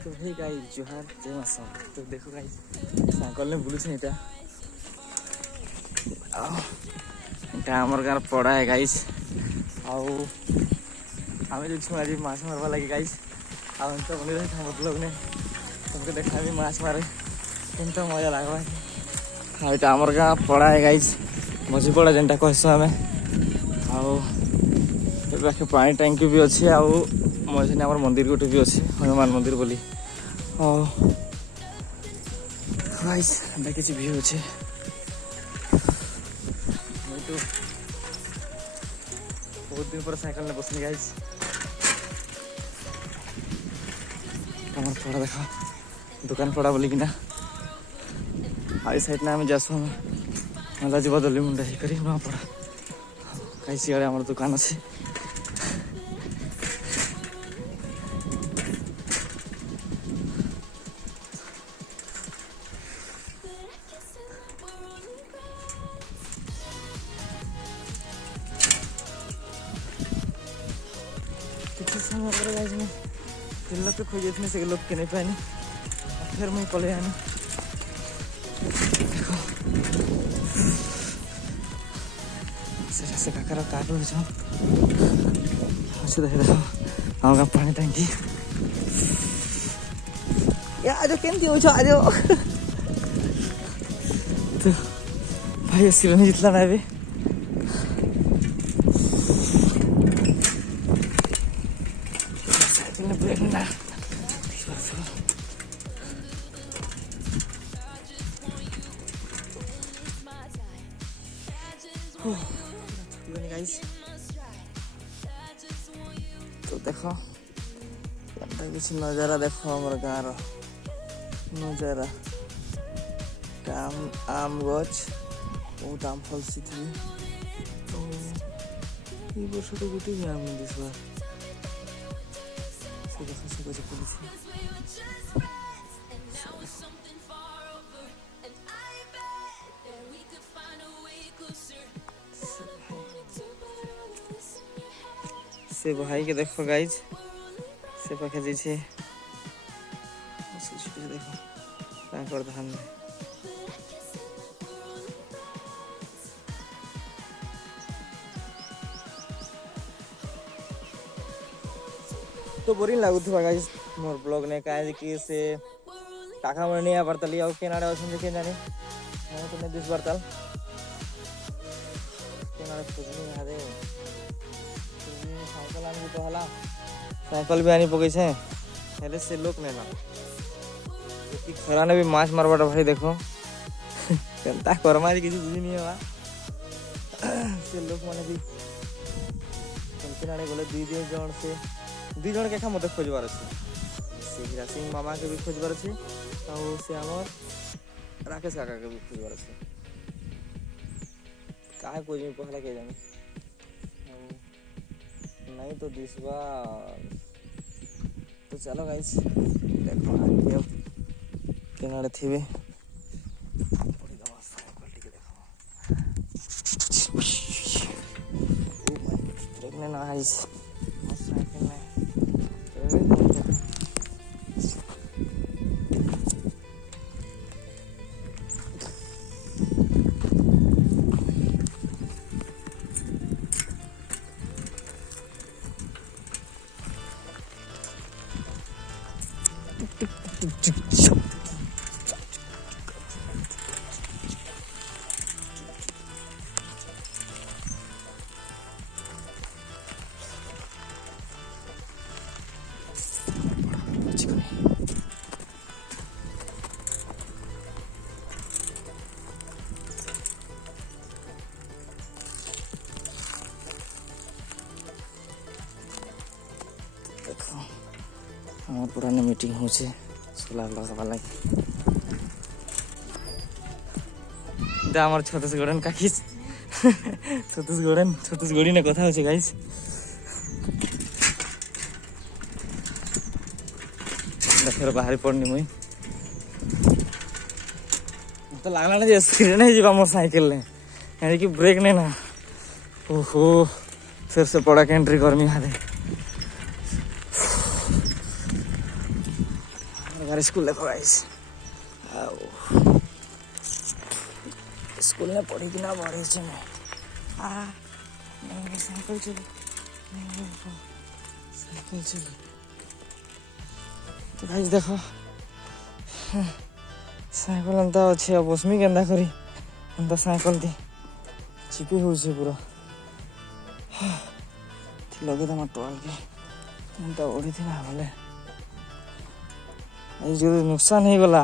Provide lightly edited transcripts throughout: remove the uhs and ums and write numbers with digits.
तो hey guys जोहार जय मासा। तो देखो गाइस साइकल ने बुलुछ एटा एटा हमर गार पड़ा है गाइस। आउ आमे जो आज माछ मारवा लगे गाइस। आउ तो बने रहे हम लोग ने तुमको देखा भी माछ मारे किंतु मजा लागवा। हाँ एटा हमर गार पड़ा है गाइस मझी पड़ा जेनटा कहस हमें। आउ पाखे पानी टैंकी भी अच्छी। आउ मझी ने हमर मंदिर गोटे भी अच्छे हनुमान मंदिर बोली। और गाइस एंता किसी व्यू अच्छे। तो बहुत दिन पर साइकिल ने बसली गाइस। हमार पड़ा देखा दुकान पड़ा बोली कि ना आई साइड ना हमें जासु हम मला जी बदली मुंडा ही करी ना पड़ा कैसी आड़े हमार दुकान अच्छे। में तीन लोग खोजे थे से लोग के नहीं पानी फिर मुझे पले आनी देखो से काकर काट अच्छे देख देखो हम पानी टंकी आज केमती हो आज तो भाई इसके नहीं जितला ना भी गाइस। तो देखो किसी नजारा देखो हमारे गाँव नजारा आम गच बहुत आम फलसी थी। तो ये वर्ष तो गोटे भी आम दिस बार से देखो से कुछ पुलिस से भाई के देखो गाइज से पाखे जैसे देखो धान में तो बोरिंग लगुवा गाइज मोर ब्लॉग ने कहे कि से टाका मैं नहीं आबार तली और केनाडे अच्छे के जानी तो नहीं दिस बार तल केनाडे साइकिल आनी तो हला साइकिल भी आनी पकई से हेले से लोक नेला एती खरा ने भी माछ मारबाटा भाई देखो केनता करमारी किसी बुझी नहीं हवा से लोक माने भी केनाडे गले दुई जन के खा मते खोजबार अछि से हीरा सिंह मामा के भी खोजबार अछि और से हमर राकेश काका के भी खोजबार अछि काहे कोई में पहला के जाने नहीं तो दिस बार। तो चलो गाइस देखो आगे किनारे थी भी देखने ना गाइस साइकिल में हमार पुरानी मीटिंग हो सोलार लगवा लगे हमार छत्तीसगढ़ का खींच छत्तीसगढ़ी ने कथा हो गाइस फिर बाहरी पड़नी मुई तो लगला ना स्पीड नहीं जीवा मोर साइकिल ने यानी कि ब्रेक नहीं ना ओहो फिर से पड़ा के एंट्री करनी हादे घर स्कूल देखो गाइस स्कूल में पढ़ी कि ना बढ़ी छे मैं साइकिल चली साइकिल चली तो गाइस देखो साइकिल एंता अच्छे अब बसमी केन्दा करी एंता साइकिल दी चिपी हो पूरा लगे तो टोल के एंता उड़ी थी ना बोले जो नुकसान हो गला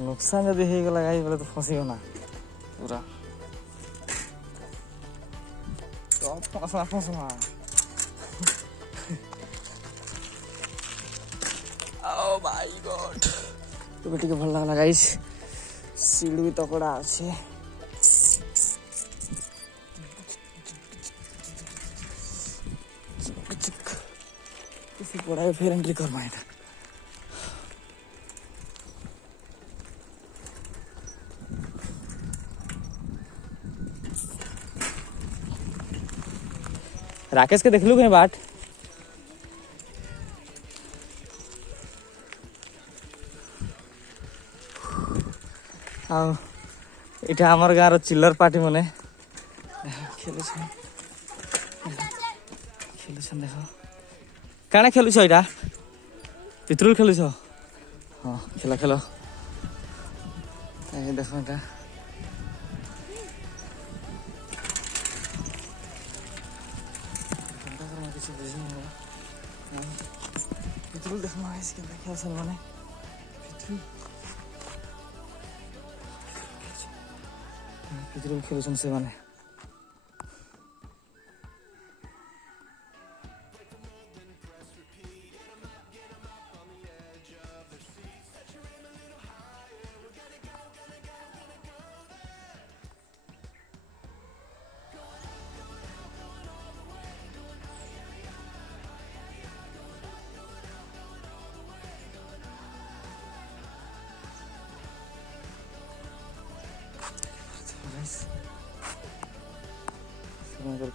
नुकसान जब हो गला गाइस बोले तो फंसी ना पूरा तो फंसना फंसना ओ माय गॉड तो बेटी के भल लागला गाइस सीढ़ी भी तकड़ा अच्छे किसी पढ़ाई फिर एंट्री कर माएगा राकेश के देख लू कहीं बाट इटा आमर गाँव चिल्लर पार्टी मने खेल देख काना खेलुछ इटा पितरुल खेलुछ हाँ खेल खेल देख इटा पितरुल देख खेल माने पितरुल खेलुछन से माने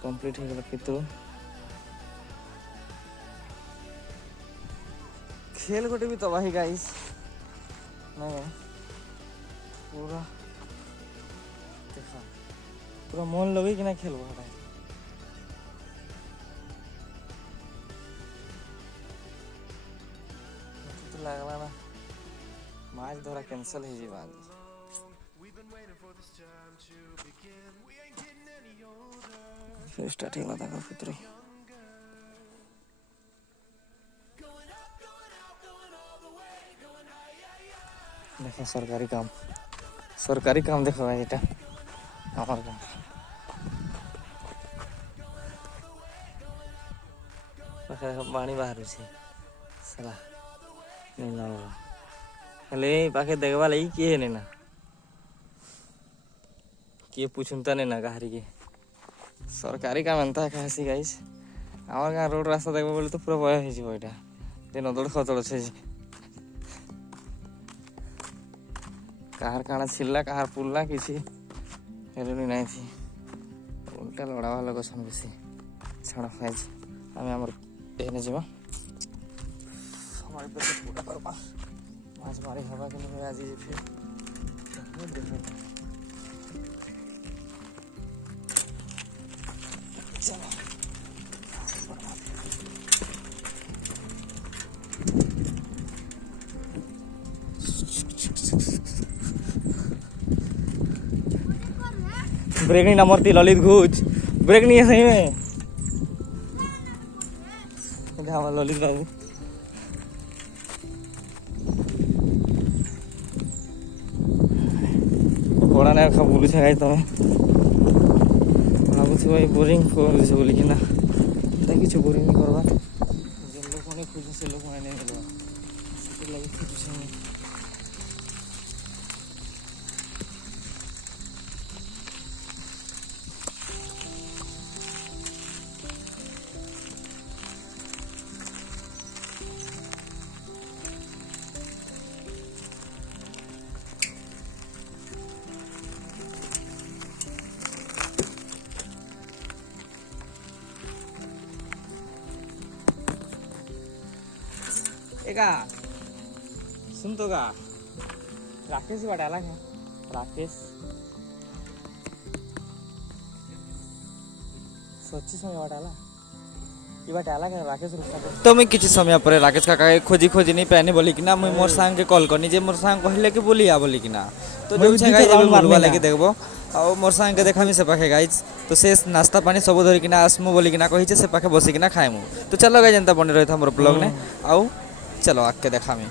कंप्लीट हो गला पितरुल खेल गोटे भी तबाही गाइस नहीं पूरा देखा पूरा मन लगे कि ना खेल तो लगला ना मैच धरा कैंसिल हो जाए फिर स्टार्ट हो गया था पितरुल देखो सरकारी काम देखो भाई এটা আমার গাঁ পাখে পানি বাহারুছে সালা নেই না হেলে পাখে দেখবা লাগি কিয়ে নে না किए पूछता नहीं ना गाड़ी के सरकारी काम एंता है कहासी गाइस आमार गाँ रोड रास्ता देखबो बोले तो पूरा बया हो जिवो एटा जे नदड़ खतड़ छे कहार काना छिल्ला कहार पुल्ला किसी हेलुनी नहीं थी उल्टा लड़ा वाला को सन बेसी छाड़ा खाइछ आमे हमर एने जेबा हमारे पे पूरा करबा माछ मारी हवा के नहीं आज जे फिर देखो चलो ब्रेक नहीं नंबर थी ललित घोष ब्रेक नहीं है सही में ललित बाबू पड़ा ना खा बोलू छे तमें भावुँ भाई बोरिंग कर बोली कि ना किसी बोरिंग नहीं करवा जो लोग मैंने खोजे से लोग मैंने मिलवा से लगे खोजुछे एका सुन तो गा राकेश बड़ा अलग है राकेश सोची समय बड़ा तो मुझे किसी समय पर राकेश काका के खोजी खोजी नहीं पानी बोली कि ना मुझे मोर सांग के कॉल करनी जे मोर सांग कहले कि बोली आ बोली कि ना तो जो छै गाइस बोलवा लगे देखबो आ मोर सांग के देखामी से पाखे गाइस तो से नाश्ता पानी सब धरि कि ना आसमु बोली कि ना कहि से पाखे बसी कि ना खाइमु तो चलो गाइस जनता बने रहत हमर ब्लॉग ने आउ चलो आके देखामी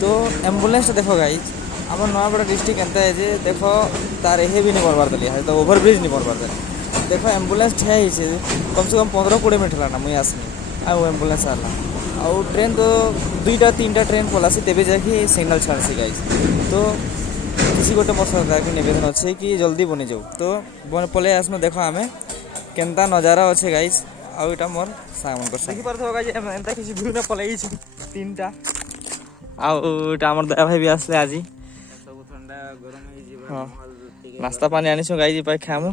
तो एम्बुलेंस देखो गाइस हमर नवाबड़ा डिस्ट्रिक्ट एंता है जे देखो तार हे भी नहीं करबार दली है तो ओवरब्रिज नहीं करबार दली देखो एम्बुलेंस ठिया ही कम से कम 15-20 मिनट है मुझे आसनी आउ एम्बुलेंस आला आउ ट्रेन तो 2-3टा ट्रेन पलासी तेबे जाकि सिग्नल छाड़सी गाइस तो किसी गोटे मोर सरकार के निवेदन अच्छे कि जल्दी बनी जाऊ तो पलि आसनु देखो आम केनता नजारा अच्छे गाइस आउ इटा मोर सामन कर देखि परथो गाइस एंता किसी भ्यू न पलाई 3टा आउ इटा हमर दया भाई भी आसले आजी सब ठंडा गरम ही जीवन हां नाश्ता पानी आनिसु गाइस पाई खामु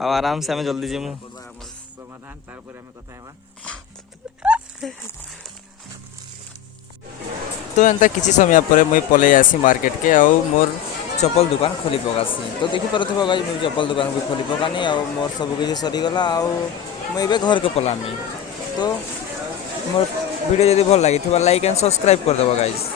आ आराम से हमें जल्दी जिमु समाधान तार पर हमें कथा हेबा तो एंता किसी समय पर मुई पले आसी मार्केट के आ मोर चप्पल दुकान खोली पकासी तो देखि परथबो गाइस मुई चप्पल दुकान भी खोली पकानी आ मोर सब किसी सरी गला आ मुई बे घर के पलामी तो मोर वीडियो यदि भल लागी थबा लाइक एंड सब्सक्राइब कर देबो गाइस।